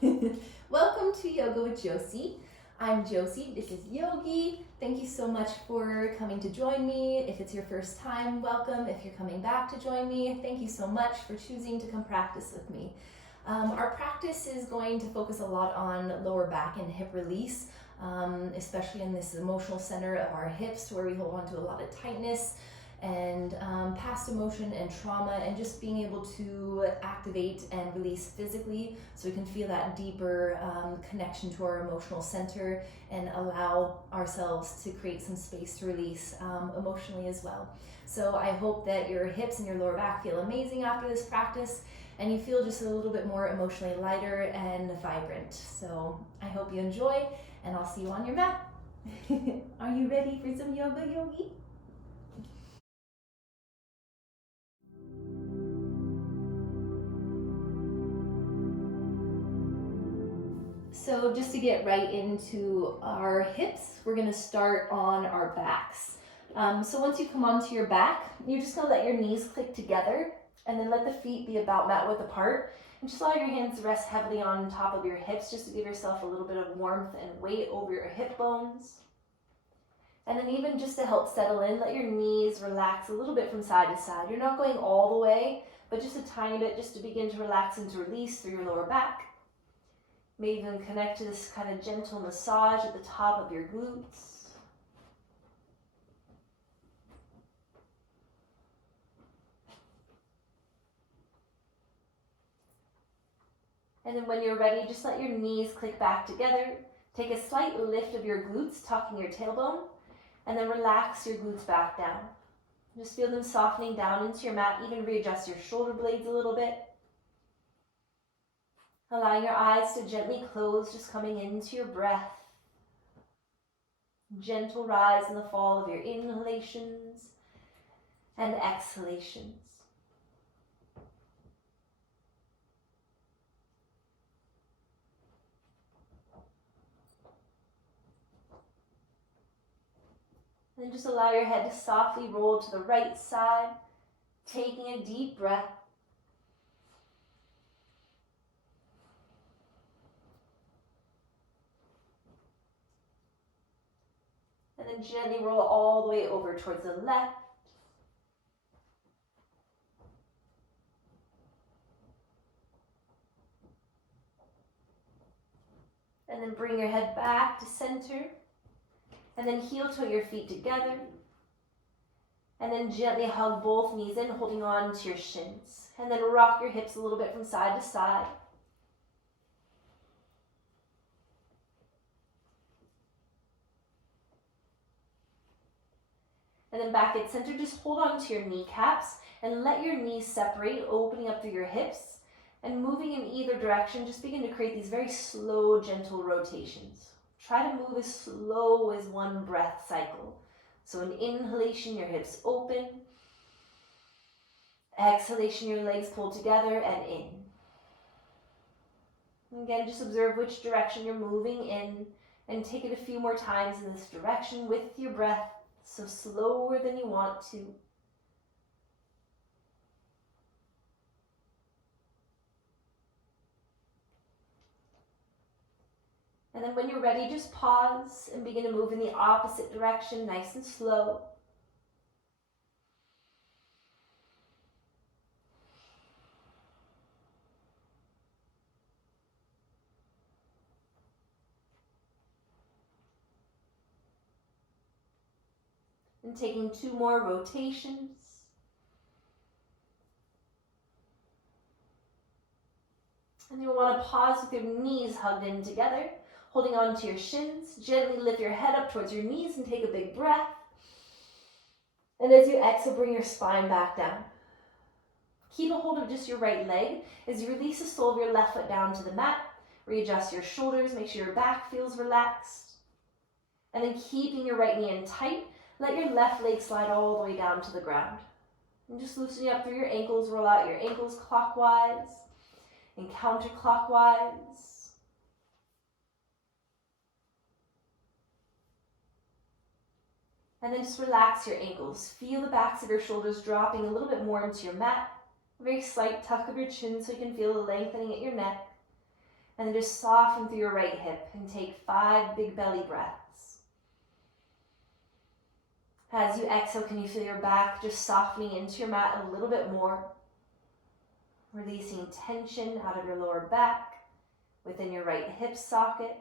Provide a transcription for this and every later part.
Welcome to Yoga with Josie. I'm Josie, this is Yogi. Thank you so much for coming to join me. If it's your first time, welcome. If you're coming back to join me, thank you so much for choosing to come practice with me. Our practice is going to focus a lot on lower back and hip release, especially in this emotional center of our hips where we hold on to a lot of tightness and past emotion and trauma, and just being able to activate and release physically so we can feel that deeper connection to our emotional center and allow ourselves to create some space to release emotionally as well. So I hope that your hips and your lower back feel amazing after this practice and you feel just a little bit more emotionally lighter and vibrant. So I hope you enjoy, and I'll see you on your mat. Are you ready for some yoga, Yogi? So just to get right into our hips, we're gonna start on our backs. So once you come onto your back, you're just gonna let your knees click together and then let the feet be about mat width apart. And just allow your hands to rest heavily on top of your hips just to give yourself a little bit of warmth and weight over your hip bones. And then even just to help settle in, let your knees relax a little bit from side to side. You're not going all the way, but just a tiny bit just to begin to relax and to release through your lower back. Maybe even connect to this kind of gentle massage at the top of your glutes. And then when you're ready, just let your knees click back together. Take a slight lift of your glutes, tucking your tailbone, and then relax your glutes back down. Just feel them softening down into your mat. Even readjust your shoulder blades a little bit. Allowing your eyes to gently close, just coming into your breath. Gentle rise and the fall of your inhalations and exhalations. Then just allow your head to softly roll to the right side, taking a deep breath. And then gently roll all the way over towards the left. And then bring your head back to center. And then heel toe your feet together. And then gently hug both knees in, holding on to your shins. And then rock your hips a little bit from side to side. And then back at center, just hold on to your kneecaps and let your knees separate, opening up through your hips. And moving in either direction, just begin to create these very slow, gentle rotations. Try to move as slow as one breath cycle. So an inhalation, your hips open. Exhalation, your legs pull together and in. And again, just observe which direction you're moving in and take it a few more times in this direction with your breath, so slower than you want to. And then when you're ready, just pause and begin to move in the opposite direction, nice and slow. And taking 2 more rotations. And you'll want to pause with your knees hugged in together, holding on to your shins. Gently lift your head up towards your knees and take a big breath. And as you exhale, bring your spine back down. Keep a hold of just your right leg as you release the sole of your left foot down to the mat. Readjust your shoulders, make sure your back feels relaxed. And then keeping your right knee in tight, let your left leg slide all the way down to the ground. And just loosening up through your ankles, roll out your ankles clockwise and counterclockwise. And then just relax your ankles. Feel the backs of your shoulders dropping a little bit more into your mat. A very slight tuck of your chin so you can feel the lengthening at your neck. And then just soften through your right hip and take 5 big belly breaths. As you exhale, can you feel your back just softening into your mat a little bit more? Releasing tension out of your lower back, within your right hip socket.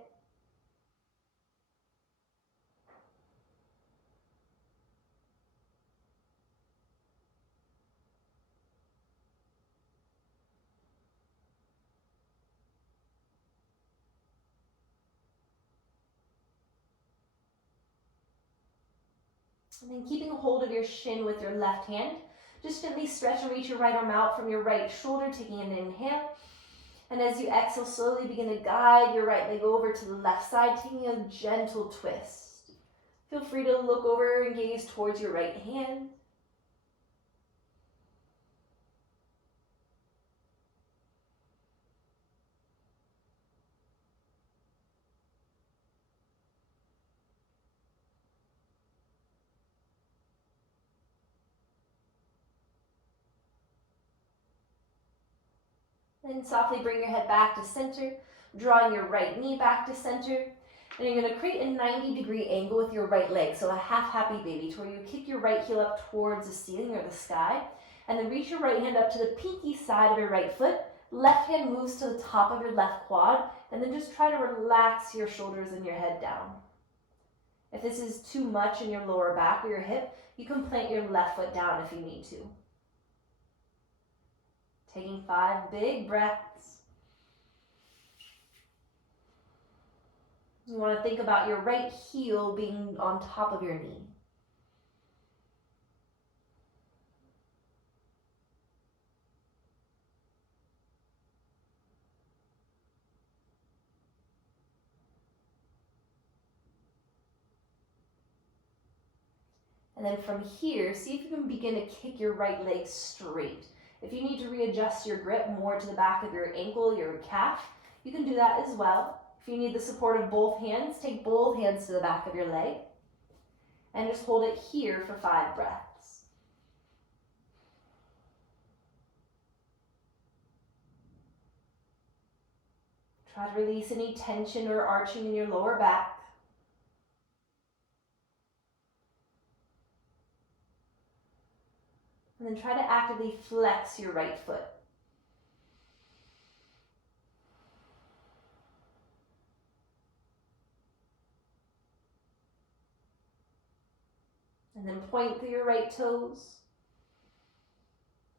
And then keeping a hold of your shin with your left hand, just gently stretch and reach your right arm out from your right shoulder, taking an inhale. And as you exhale, slowly begin to guide your right leg over to the left side, taking a gentle twist. Feel free to look over and gaze towards your right hand. Then softly bring your head back to center, drawing your right knee back to center. And you're going to create a 90-degree angle with your right leg, so a half happy baby, to where you kick your right heel up towards the ceiling or the sky, and then reach your right hand up to the pinky side of your right foot. Left hand moves to the top of your left quad, and then just try to relax your shoulders and your head down. If this is too much in your lower back or your hip, you can plant your left foot down if you need to. Taking 5 big breaths. You want to think about your right heel being on top of your knee. And then from here, see if you can begin to kick your right leg straight. If you need to readjust your grip more to the back of your ankle, your calf, you can do that as well. If you need the support of both hands, take both hands to the back of your leg and just hold it here for 5 breaths. Try to release any tension or arching in your lower back. And then try to actively flex your right foot. And then point through your right toes.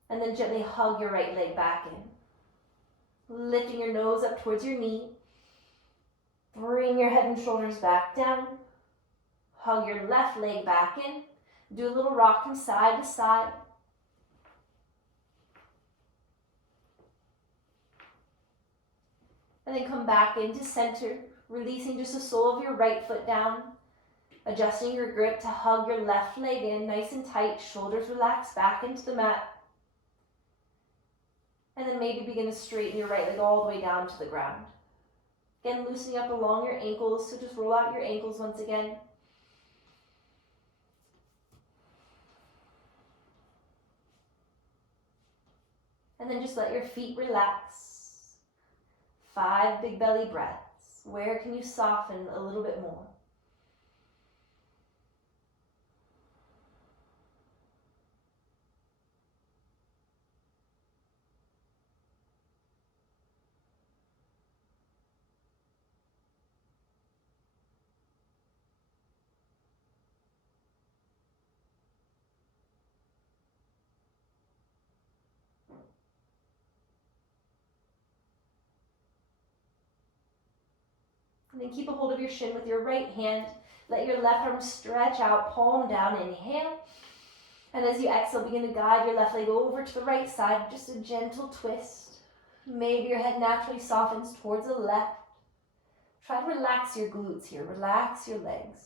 And then gently hug your right leg back in. Lifting your nose up towards your knee. Bring your head and shoulders back down. Hug your left leg back in. Do a little rock from side to side. And then come back into center, releasing just the sole of your right foot down. Adjusting your grip to hug your left leg in nice and tight, shoulders relaxed back into the mat. And then maybe begin to straighten your right leg all the way down to the ground. Again, loosening up along your ankles, so just roll out your ankles once again. And then just let your feet relax. 5 big belly breaths. Where can you soften a little bit more? And then keep a hold of your shin with your right hand. Let your left arm stretch out, palm down, inhale. And as you exhale, begin to guide your left leg over to the right side, just a gentle twist. Maybe your head naturally softens towards the left. Try to relax your glutes here, relax your legs.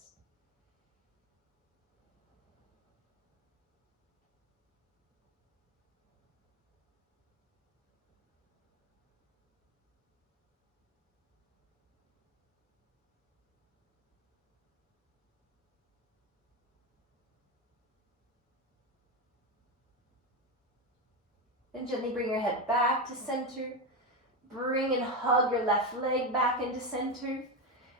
And gently bring your head back to center. Bring and hug your left leg back into center.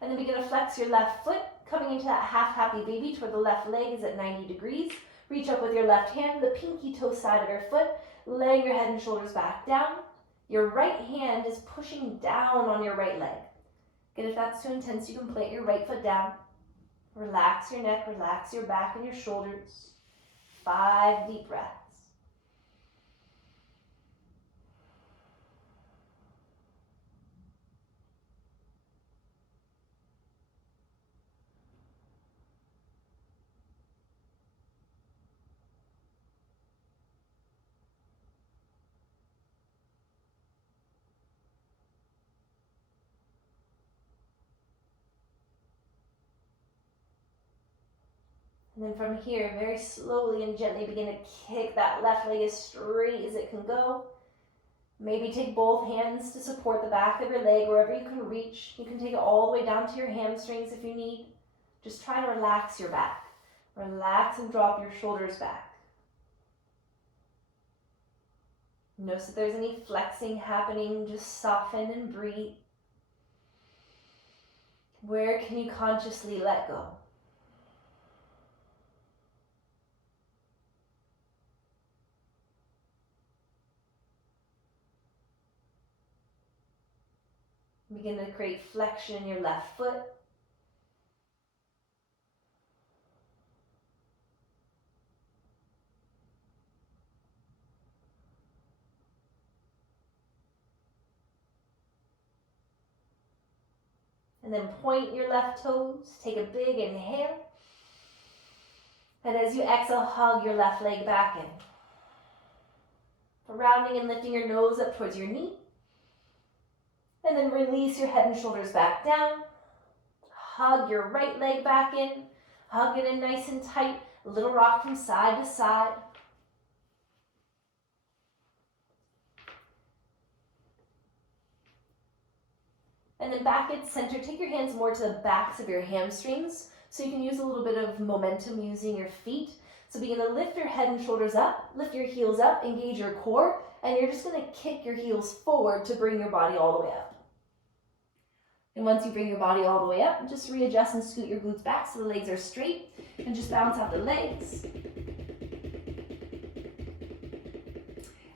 And then begin to flex your left foot, coming into that half happy baby toward the left leg is at 90 degrees. Reach up with your left hand, the pinky toe side of your foot, laying your head and shoulders back down. Your right hand is pushing down on your right leg. Again, if that's too intense, you can plate your right foot down. Relax your neck, relax your back and your shoulders. 5 deep breaths. And then from here, very slowly and gently begin to kick that left leg as straight as it can go. Maybe take both hands to support the back of your leg wherever you can reach. You can take it all the way down to your hamstrings if you need. Just try to relax your back. Relax and drop your shoulders back. Notice if there's any flexing happening, just soften and breathe. Where can you consciously let go? Begin to create flexion in your left foot. And then point your left toes. Take a big inhale. And as you exhale, hug your left leg back in. Rounding and lifting your nose up towards your knee. And then release your head and shoulders back down. Hug your right leg back in. Hug it in nice and tight. A little rock from side to side. And then back at center, take your hands more to the backs of your hamstrings so you can use a little bit of momentum using your feet. So begin to lift your head and shoulders up, lift your heels up, engage your core, and you're just going to kick your heels forward to bring your body all the way up. And once you bring your body all the way up, just readjust and scoot your glutes back so the legs are straight, and just bounce out the legs.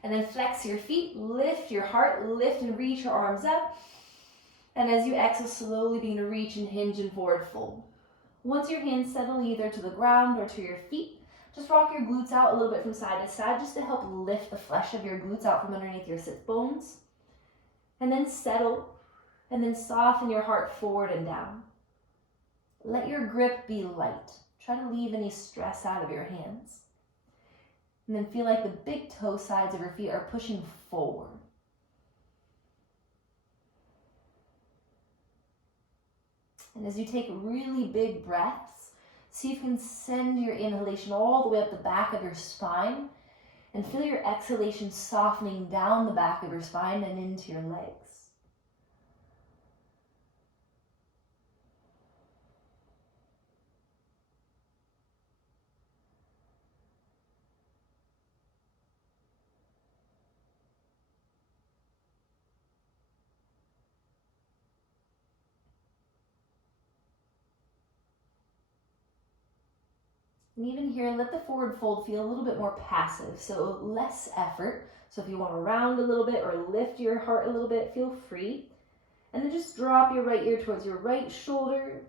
And then flex your feet, lift your heart, lift and reach your arms up. And as you exhale, slowly begin to reach and hinge and forward fold. Once your hands settle either to the ground or to your feet, just rock your glutes out a little bit from side to side just to help lift the flesh of your glutes out from underneath your sit bones. And then settle, and then soften your heart forward and down. Let your grip be light. Try to leave any stress out of your hands. And then feel like the big toe sides of your feet are pushing forward. And as you take really big breaths, see if you can send your inhalation all the way up the back of your spine and feel your exhalation softening down the back of your spine and into your legs. And even here, let the forward fold feel a little bit more passive, so less effort. So if you want to round a little bit or lift your heart a little bit, feel free. And then just drop your right ear towards your right shoulder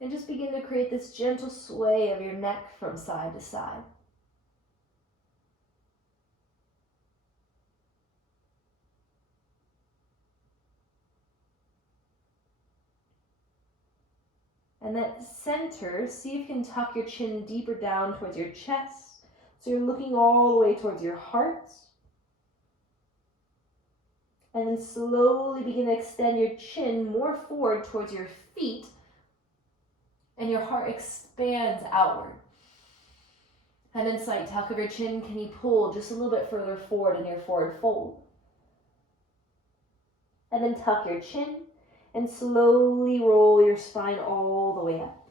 and just begin to create this gentle sway of your neck from side to side. And at center, see if you can tuck your chin deeper down towards your chest. So you're looking all the way towards your heart. And then slowly begin to extend your chin more forward towards your feet. And your heart expands outward. And then slight tuck of your chin, can you pull just a little bit further forward in your forward fold? And then tuck your chin. And slowly roll your spine all the way up.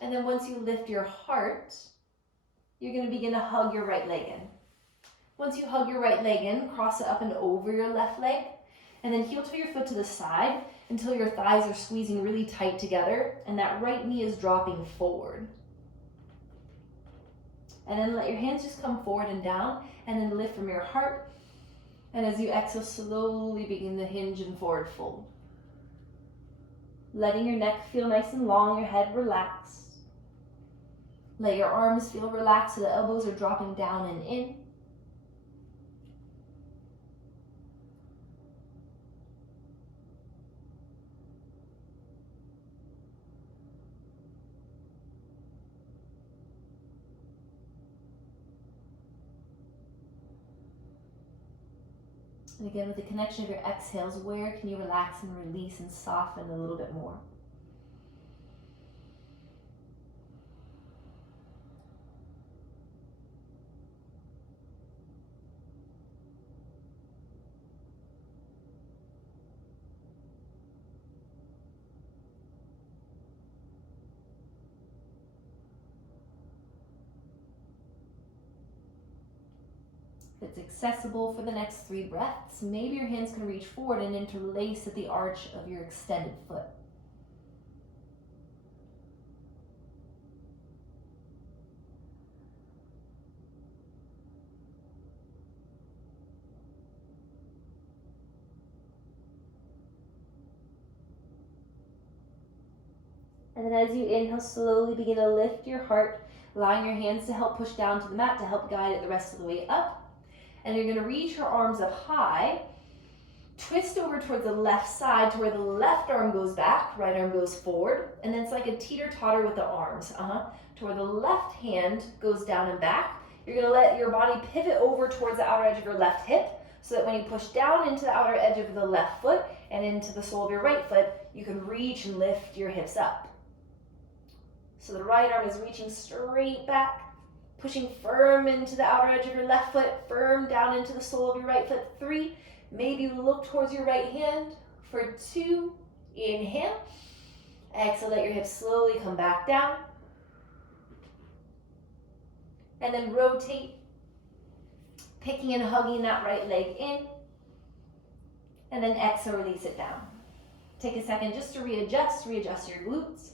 And then once you lift your heart, you're going to begin to hug your right leg in. Once you hug your right leg in, cross it up and over your left leg, and then heel toe your foot to the side until your thighs are squeezing really tight together and that right knee is dropping forward. And then let your hands just come forward and down, and then lift from your heart. And as you exhale, slowly begin to hinge and forward fold. Letting your neck feel nice and long, your head relax. Let your arms feel relaxed so the elbows are dropping down and in. And again, with the connection of your exhales, where can you relax and release and soften a little bit more? If it's accessible for the next 3 breaths, maybe your hands can reach forward and interlace at the arch of your extended foot. And then as you inhale, slowly begin to lift your heart, allowing your hands to help push down to the mat to help guide it the rest of the way up. And you're going to reach your arms up high, twist over towards the left side to where the left arm goes back, right arm goes forward, and then it's like a teeter-totter with the arms, to where the left hand goes down and back. You're going to let your body pivot over towards the outer edge of your left hip, so that when you push down into the outer edge of the left foot and into the sole of your right foot, you can reach and lift your hips up. So the right arm is reaching straight back, pushing firm into the outer edge of your left foot, firm down into the sole of your right foot. 3, maybe look towards your right hand for 2, inhale. Exhale, let your hips slowly come back down. And then rotate, picking and hugging that right leg in. And then exhale, release it down. Take a second just to readjust your glutes,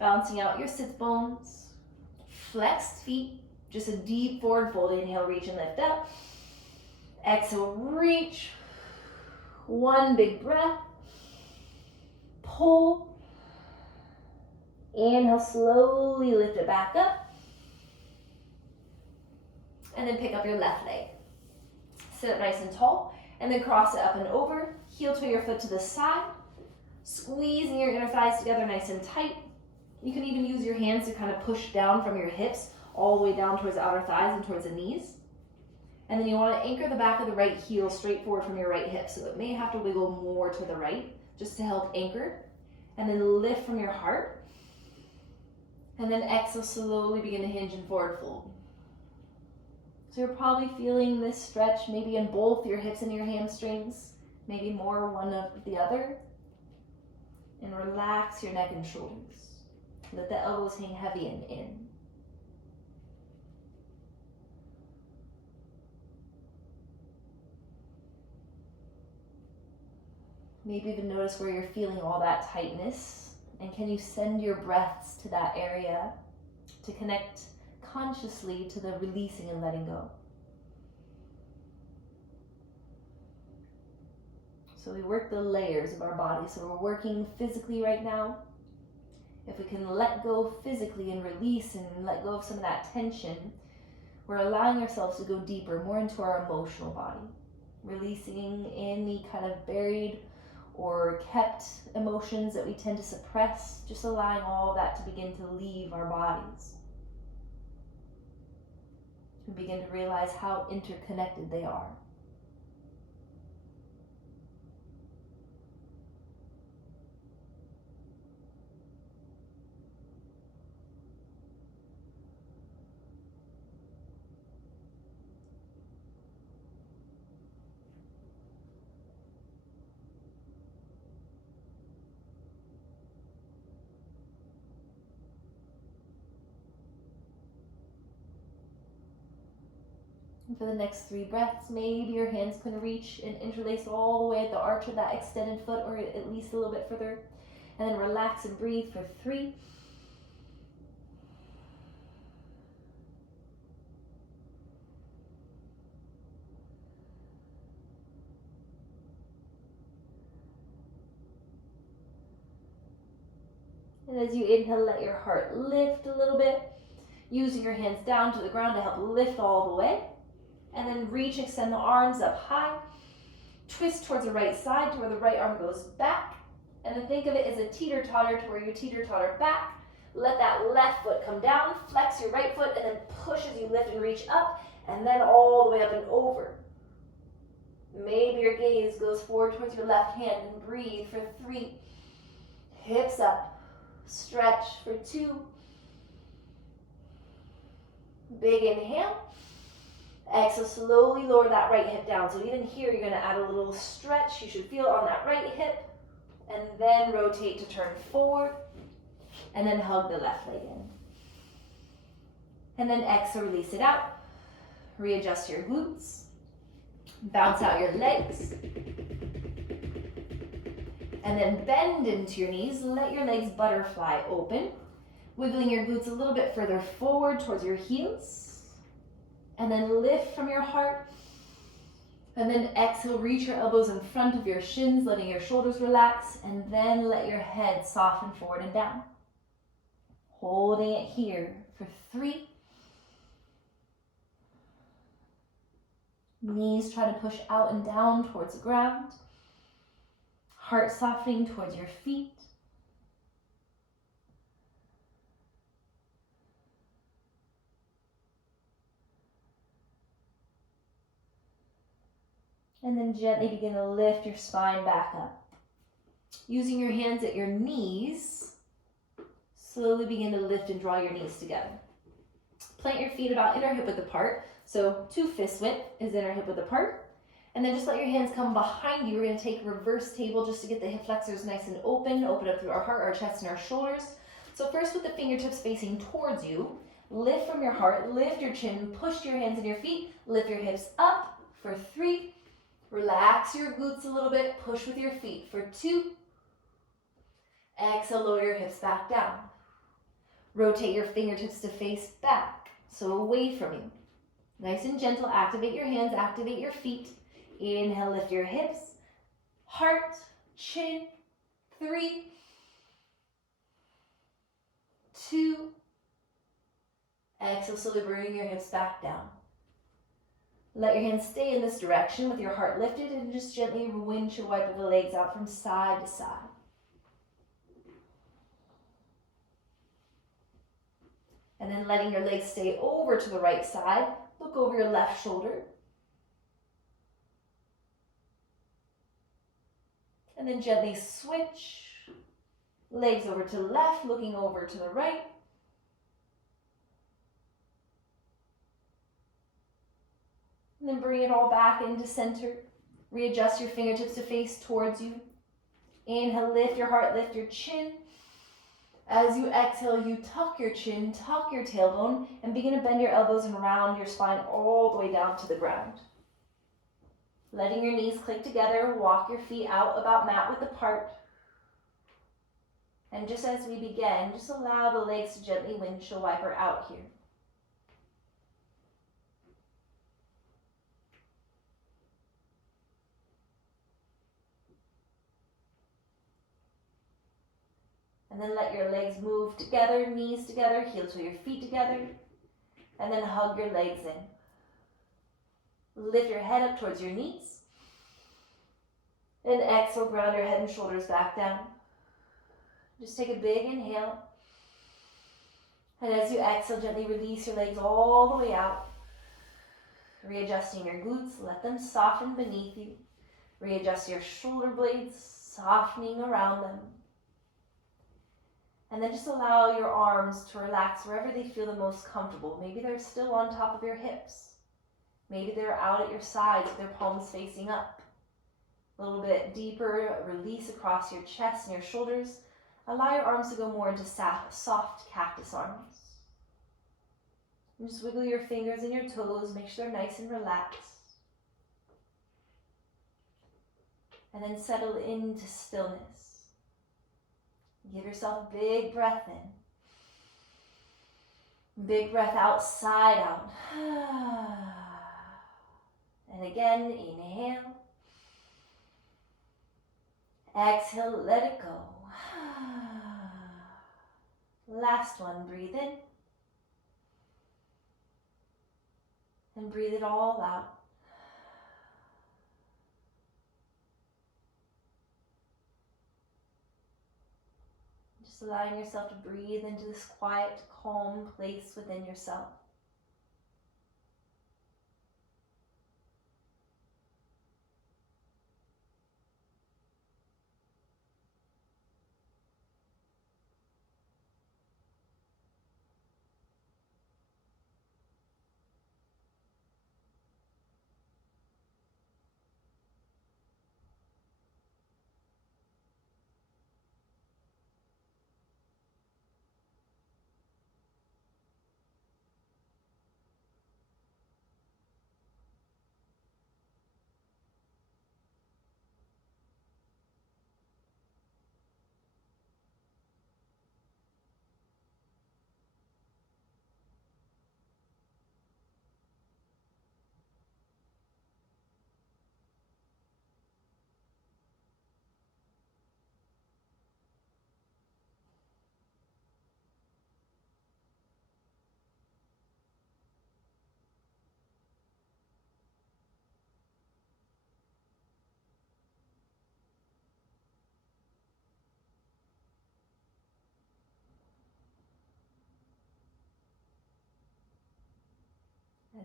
balancing out your sit bones, flexed feet. Just a deep forward fold. Inhale, reach and lift up. Exhale, reach. 1 big breath. Pull. Inhale, slowly lift it back up. And then pick up your left leg. Sit up nice and tall. And then cross it up and over. Heel toe your foot to the side. Squeezing your inner thighs together nice and tight. You can even use your hands to kind of push down from your hips all the way down towards the outer thighs and towards the knees. And then you want to anchor the back of the right heel straight forward from your right hip, so it may have to wiggle more to the right just to help anchor. And then lift from your heart. And then exhale, slowly begin to hinge and forward fold. So you're probably feeling this stretch maybe in both your hips and your hamstrings, maybe more one of the other. And relax your neck and shoulders. Let the elbows hang heavy and in. Maybe even notice where you're feeling all that tightness, and can you send your breaths to that area to connect consciously to the releasing and letting go. So we work the layers of our body. So we're working physically right now. If we can let go physically and release and let go of some of that tension, we're allowing ourselves to go deeper, more into our emotional body, releasing any kind of buried or kept emotions that we tend to suppress, just allowing all of that to begin to leave our bodies. We begin to realize how interconnected they are. For the next 3 breaths, maybe your hands can reach and interlace all the way at the arch of that extended foot, or at least a little bit further. And then relax and breathe for 3. And as you inhale, let your heart lift a little bit, using your hands down to the ground to help lift all the way. And then reach, extend the arms up high. Twist towards the right side to where the right arm goes back. And then think of it as a teeter-totter to where you teeter-totter back. Let that left foot come down, flex your right foot, and then push as you lift and reach up, and then all the way up and over. Maybe your gaze goes forward towards your left hand, and breathe for 3. Hips up. Stretch for 2. Big inhale. Exhale, slowly lower that right hip down. So even here, you're going to add a little stretch. You should feel on that right hip. And then rotate to turn forward. And then hug the left leg in. And then exhale, release it out. Readjust your glutes. Bounce out your legs. And then bend into your knees. Let your legs butterfly open. Wiggling your glutes a little bit further forward towards your heels. And then lift from your heart. And then exhale, reach your elbows in front of your shins, letting your shoulders relax. And then let your head soften forward and down. Holding it here for 3. Knees try to push out and down towards the ground. Heart softening towards your feet. And then gently begin to lift your spine back up. Using your hands at your knees, slowly begin to lift and draw your knees together. Plant your feet about inner hip width apart. So 2 fist width is inner hip width apart. And then just let your hands come behind you. We're going to take reverse table just to get the hip flexors nice and open. Open up through our heart, our chest, and our shoulders. So first with the fingertips facing towards you, lift from your heart, lift your chin, push your hands and your feet, lift your hips up for 3. Relax your glutes a little bit, push with your feet for 2. Exhale, lower your hips back down. Rotate your fingertips to face back, so away from you. Nice and gentle, activate your hands, activate your feet. Inhale, lift your hips, heart, chin, 3, 2. Exhale, slowly bring your hips back down. Let your hands stay in this direction with your heart lifted and just gently windshield wipe the legs out from side to side. And then letting your legs stay over to the right side. Look over your left shoulder. And then gently switch. Legs over to the left, looking over to the right. And then bring it all back into center. Readjust your fingertips to face towards you. Inhale, lift your heart, lift your chin. As you exhale, you tuck your chin, tuck your tailbone, and begin to bend your elbows and round your spine all the way down to the ground. Letting your knees click together, walk your feet out about mat width apart. And just as we begin, just allow the legs to gently windshield wiper out here. And then let your legs move together, knees together, heel to your feet together. And then hug your legs in. Lift your head up towards your knees. And exhale, ground your head and shoulders back down. Just take a big inhale. And as you exhale, gently release your legs all the way out. Readjusting your glutes, let them soften beneath you. Readjust your shoulder blades, softening around them. And then just allow your arms to relax wherever they feel the most comfortable. Maybe they're still on top of your hips. Maybe they're out at your sides with their palms facing up. A little bit deeper, release across your chest and your shoulders. Allow your arms to go more into soft cactus arms. And just wiggle your fingers and your toes, make sure they're nice and relaxed. And then settle into stillness. Give yourself a big breath in. Big breath outside out. And again, inhale. Exhale, let it go. Last one, breathe in. And breathe it all out. Just allowing yourself to breathe into this quiet, calm place within yourself.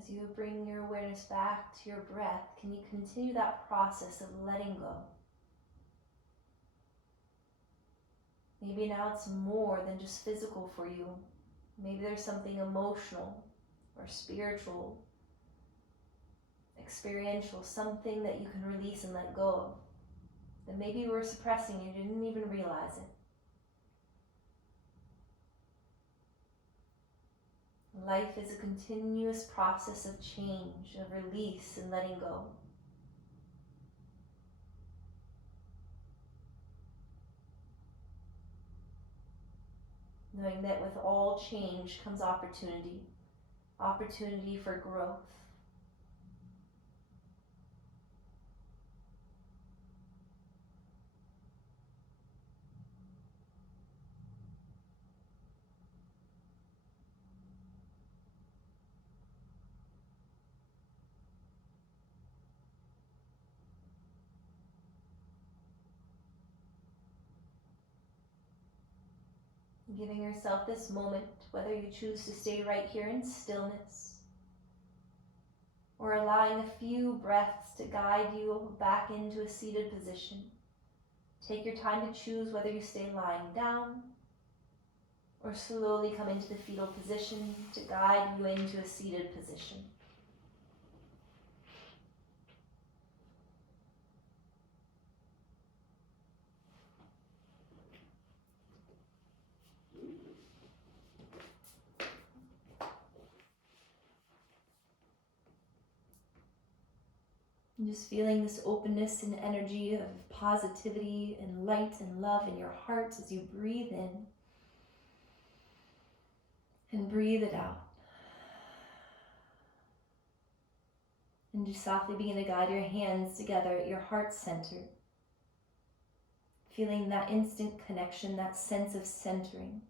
As you bring your awareness back to your breath, can you continue that process of letting go? Maybe now it's more than just physical for you. Maybe there's something emotional or spiritual, experiential, something that you can release and let go of. That maybe you were suppressing, you didn't even realize it. Life is a continuous process of change, of release and letting go. Knowing that with all change comes opportunity, opportunity for growth. Giving yourself this moment, whether you choose to stay right here in stillness or allowing a few breaths to guide you back into a seated position. Take your time to choose whether you stay lying down or slowly come into the fetal position to guide you into a seated position. And just feeling this openness and energy of positivity and light and love in your heart as you breathe in and breathe it out. And just softly begin to guide your hands together at your heart center. Feeling that instant connection, that sense of centering.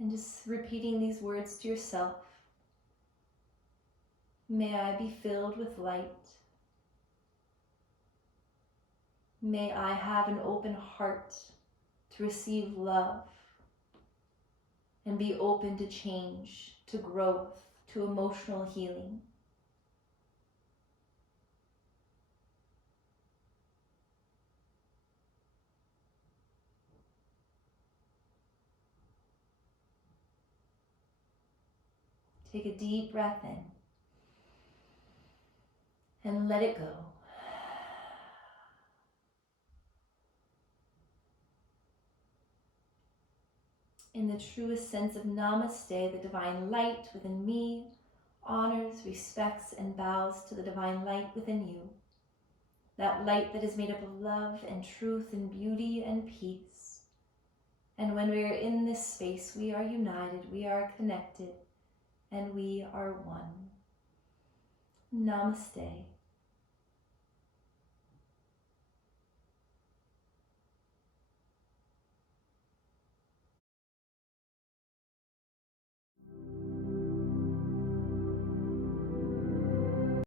And just repeating these words to yourself. May I be filled with light. May I have an open heart to receive love and be open to change, to growth, to emotional healing. Take a deep breath in and let it go. In the truest sense of namaste, the divine light within me honors, respects, and bows to the divine light within you. That light that is made up of love and truth and beauty and peace. And when we are in this space, we are united, we are connected, and we are one. Namaste.